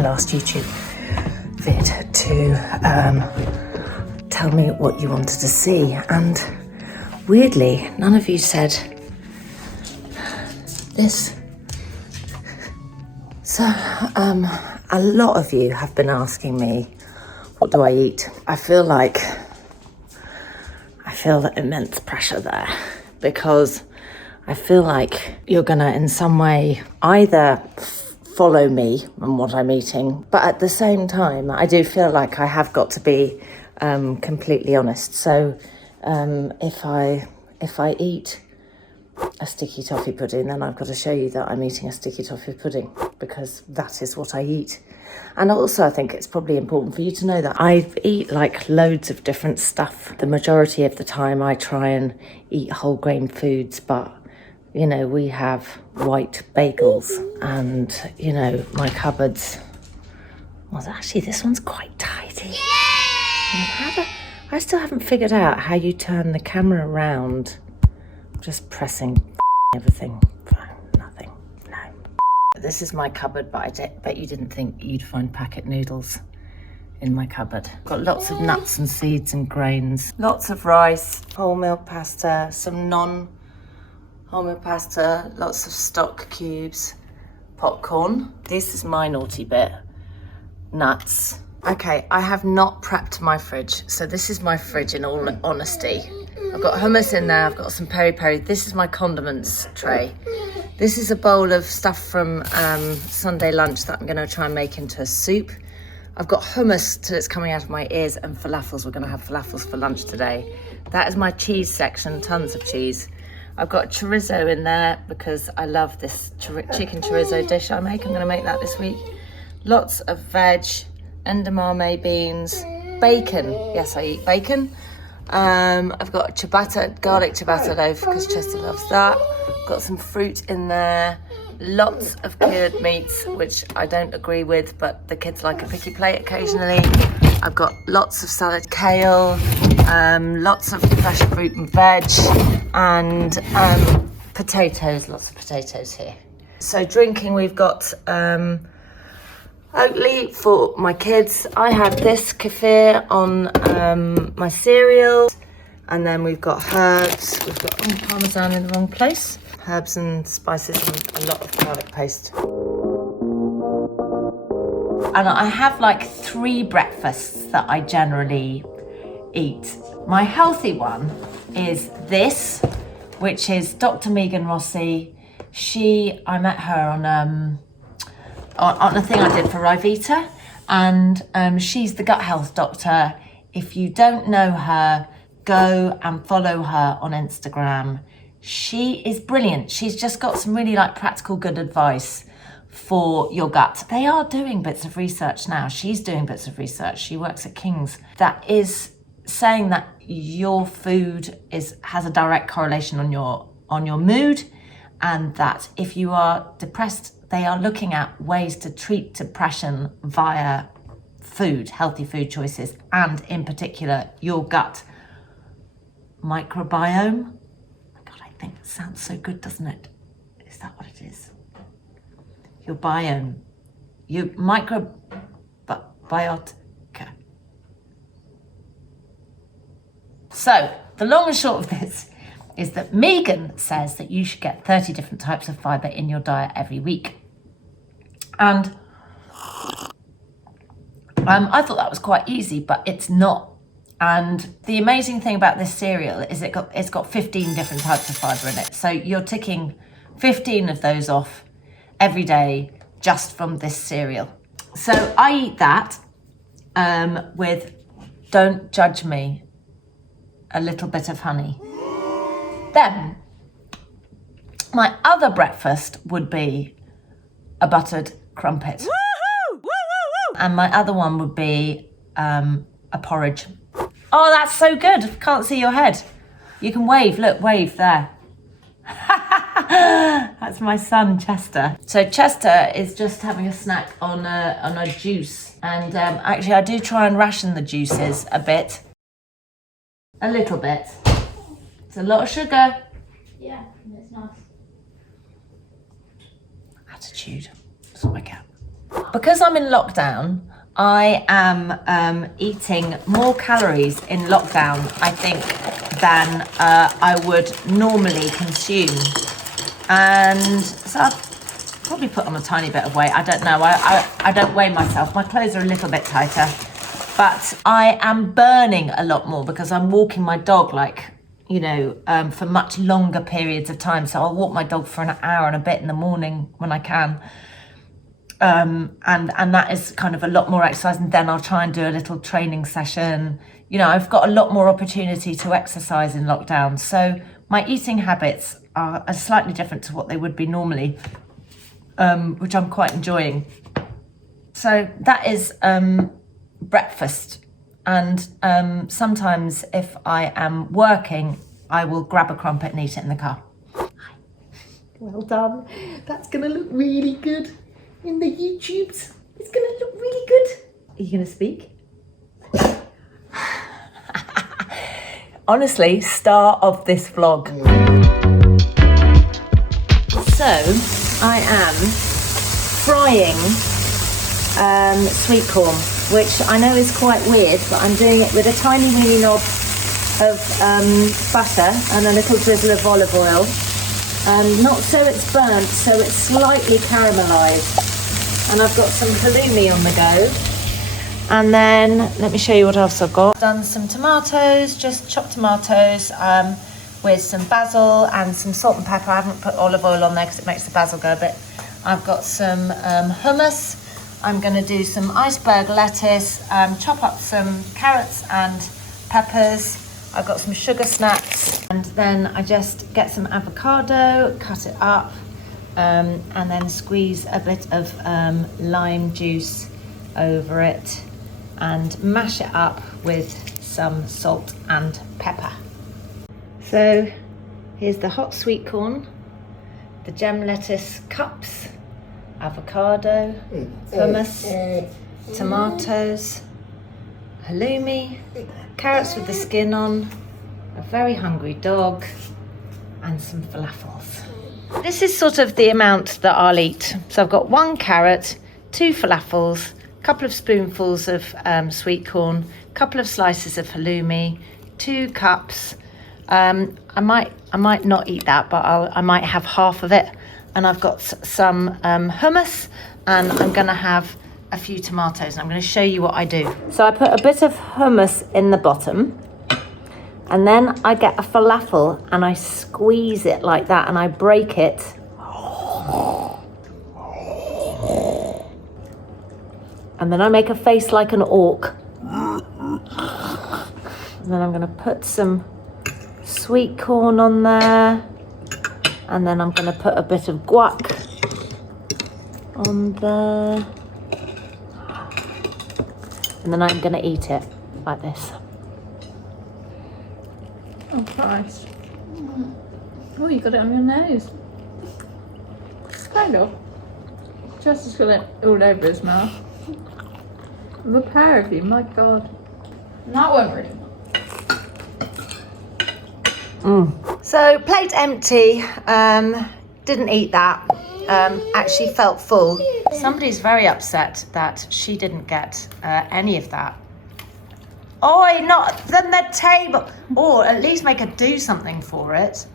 my last YouTube vid to tell me what you wanted to see, and weirdly, none of you said this. So, a lot of you have been asking me, what do I eat? I feel that immense pressure there, because I feel like you're gonna in some way either follow me and what I'm eating, but at the same time, I do feel like I have got to be completely honest. So if I eat a sticky toffee pudding, then I've got to show you that I'm eating a sticky toffee pudding, because that is what I eat. And also, I think it's probably important for you to know that I eat like loads of different stuff. The majority of the time I try and eat whole grain foods, but you know, we have white bagels, and you know, my cupboards, well, actually this one's quite tidy. I still haven't figured out how you turn the camera around. Just pressing everything for nothing. No. This is my cupboard, but I bet you didn't think you'd find packet noodles in my cupboard. Got lots of nuts and seeds and grains. Lots of rice, wholemeal pasta, some non-wholemeal pasta, lots of stock cubes, popcorn. This is my naughty bit. Nuts. Okay, I have not prepped my fridge. So this is my fridge in all honesty. I've got hummus in there, I've got some peri-peri. This is my condiments tray. This is a bowl of stuff from Sunday lunch that I'm gonna try and make into a soup. I've got hummus till it's coming out of my ears, and falafels. We're gonna have falafels for lunch today. That is my cheese section, tons of cheese. I've got chorizo in there because I love this chicken chorizo dish I make. I'm gonna make that this week. Lots of veg, edamame beans, bacon. Yes, I eat bacon. I've got ciabatta, garlic ciabatta loaf, because Chester loves that. Got some fruit in there. Lots of cured meats, which I don't agree with, but the kids like a picky plate occasionally. I've got lots of salad, kale, lots of fresh fruit and veg, and potatoes, lots of potatoes here. So drinking, we've got Oatly for my kids. I have this kefir on my cereal, and then we've got herbs. We've got parmesan in the wrong place. Herbs and spices and a lot of garlic paste. And I have like 3 breakfasts that I generally eat. My healthy one is this, which is Dr. Megan Rossi. I met her on a thing I did for Rivita, and she's the gut health doctor. If you don't know her, go and follow her on Instagram. She is brilliant. She's just got some really like practical good advice for your gut. They are doing bits of research now. She's doing bits of research. She works at King's. That is saying that your food has a direct correlation on your mood, and that if you are depressed, they are looking at ways to treat depression via food, healthy food choices, and in particular, your gut microbiome. Oh my God, I think it sounds so good, doesn't it? Is that what it is? Your biome, your microbiotica. So the long and short of this is that Megan says that you should get 30 different types of fibre in your diet every week. And I thought that was quite easy, but it's not. And the amazing thing about this cereal is it's got 15 different types of fibre in it. So you're ticking 15 of those off every day just from this cereal. So I eat that with, don't judge me, a little bit of honey. Then my other breakfast would be a buttered crumpet. Woo-hoo! Woo-hoo-woo! And my other one would be a porridge. Oh, that's so good. Can't see your head. You can wave. Look, wave there. That's my son, Chester. So Chester is just having a snack on a juice. And actually, I do try and ration the juices a bit. A little bit. It's a lot of sugar. Yeah, it's nice. Attitude. That's what I get. But because I'm in lockdown, I am eating more calories in lockdown, I think, than I would normally consume. And so I've probably put on a tiny bit of weight. I don't know. I don't weigh myself. My clothes are a little bit tighter. But I am burning a lot more because I'm walking my dog for much longer periods of time. So I'll walk my dog for an hour and a bit in the morning when I can. And that is kind of a lot more exercise, and then I'll try and do a little training session. I've got a lot more opportunity to exercise in lockdown. So my eating habits are slightly different to what they would be normally, which I'm quite enjoying. So that is breakfast. And sometimes if I am working, I will grab a crumpet and eat it in the car. Well done. That's going to look really good in the YouTubes. It's going to look really good. Are you going to speak? Honestly, star of this vlog. So, I am frying sweet corn, which I know is quite weird, but I'm doing it with a tiny weeny knob of butter and a little drizzle of olive oil. Not so it's burnt, so it's slightly caramelised. And I've got some halloumi on the go. And then, let me show you what else I've got. I've done some tomatoes, just chopped tomatoes with some basil and some salt and pepper. I haven't put olive oil on there because it makes the basil go a bit. I've got some hummus. I'm going to do some iceberg lettuce, chop up some carrots and peppers. I've got some sugar snaps. And then I just get some avocado, cut it up, and then squeeze a bit of lime juice over it and mash it up with some salt and pepper. So here's the hot sweet corn, the gem lettuce cups, avocado, hummus, tomatoes, halloumi, carrots with the skin on, a very hungry dog, and some falafels. This is sort of the amount that I'll eat. So I've got 1 carrot, 2 falafels, a couple of spoonfuls of sweet corn, a couple of slices of halloumi, 2 cups. I might not eat that, but I might have half of it. And I've got some hummus, and I'm going to have a few tomatoes. I'm going to show you what I do. So I put a bit of hummus in the bottom, and then I get a falafel and I squeeze it like that and I break it. And then I make a face like an orc. And then I'm going to put some sweet corn on there. And then I'm going to put a bit of guac on there. And then I'm going to eat it like this. Oh Christ. Oh, you got it on your nose. Kind of. Justice got it all over his mouth. The pair of you, my God. That one really. So plate empty, didn't eat that, actually felt full. Somebody's very upset that she didn't get any of that. Oi, not from the table. Or at least make her do something for it.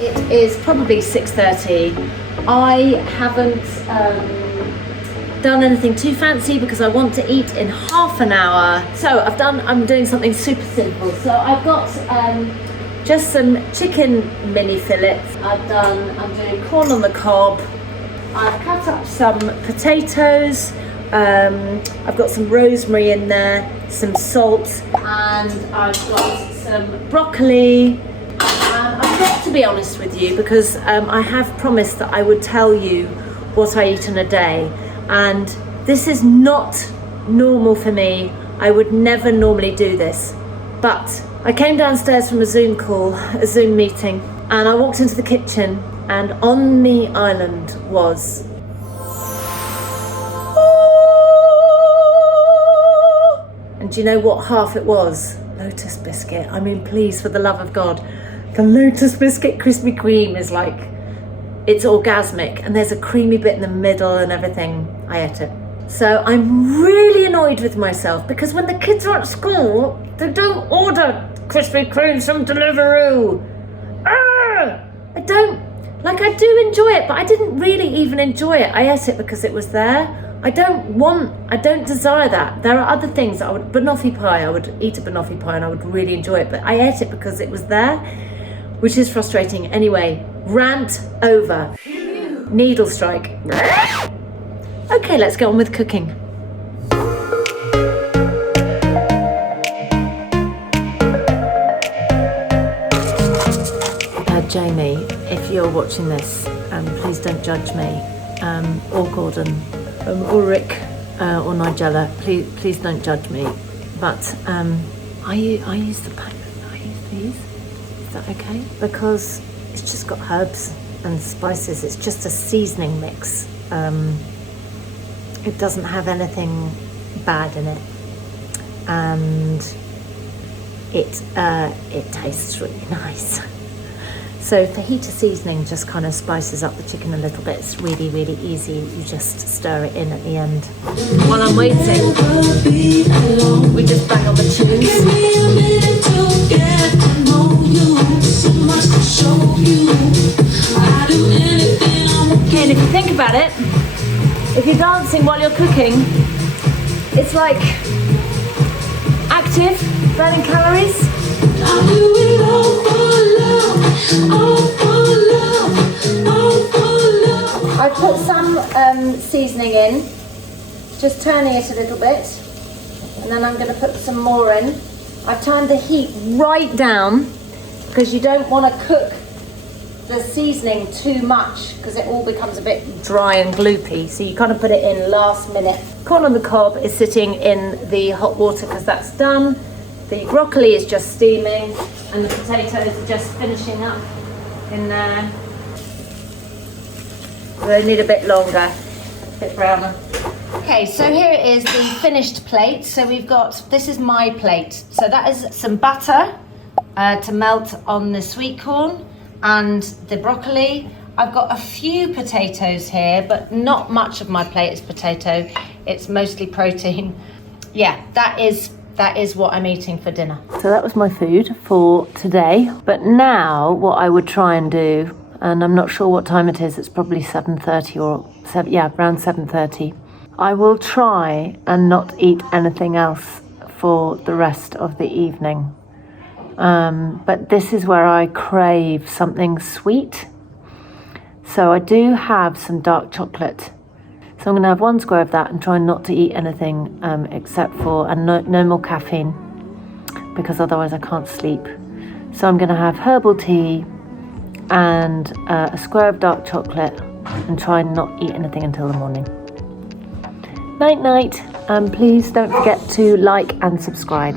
It is probably 6:30. I haven't done anything too fancy because I want to eat in half an hour. So I'm doing something super simple. So I've got just some chicken mini fillets. I'm doing corn on the cob. I've cut up some potatoes. I've got some rosemary in there, some salt, and I've got some broccoli. I've got to be honest with you because I have promised that I would tell you what I eat in a day. And this is not normal for me. I would never normally do this. But I came downstairs from a Zoom meeting, and I walked into the kitchen, and on the island was... And do you know what half it was? Lotus biscuit. I mean, please, for the love of God. The Lotus Biscuit Krispy Kreme is like, it's orgasmic, and there's a creamy bit in the middle and everything. I ate it. So I'm really annoyed with myself because when the kids are at school, they don't order Krispy Kreme from Deliveroo. I don't, like, I do enjoy it, but I didn't really even enjoy it. I ate it because it was there. I don't desire that. There are other things that banoffee pie, I would eat a banoffee pie and I would really enjoy it, but I ate it because it was there, which is frustrating. Anyway, rant over. Needle strike. Okay, let's get on with cooking. Jamie, if you're watching this, please don't judge me, or Gordon, or Rick, or Nigella. Please don't judge me. But I use the pack. I use these. Is that okay? Because it's just got herbs and spices. It's just a seasoning mix. It doesn't have anything bad in it, and it tastes really nice. So fajita seasoning just kind of spices up the chicken a little bit. It's really, really easy. You just stir it in at the end. While I'm waiting, we just bang on the tunes. Okay, and if you think about it, if you're dancing while you're cooking, it's like active, burning calories. I'll do it all for love, all for love, all for love. I put some seasoning in, just turning it a little bit, and then I'm going to put some more in. I've turned the heat right down because you don't want to cook the seasoning too much because it all becomes a bit dry and gloopy, so you kind of put it in last minute. Corn on the cob is sitting in the hot water because that's done. The broccoli is just steaming and the potatoes are just finishing up in there. They need a bit longer, a bit browner. Okay, so here it is, the finished plate. So we've got, this is my plate. So that is some butter to melt on the sweet corn and the broccoli. I've got a few potatoes here, but not much of my plate is potato. It's mostly protein. Yeah, that is what I'm eating for dinner. So that was my food for today. But now what I would try and do, and I'm not sure what time it is, it's probably 7:30 or around 7:30. I will try and not eat anything else for the rest of the evening. But this is where I crave something sweet. So I do have some dark chocolate. So I'm going to have one square of that and try not to eat anything except for, and no more caffeine, because otherwise I can't sleep. So I'm going to have herbal tea and a square of dark chocolate and try and not eat anything until the morning. Night night, and please don't forget to like and subscribe.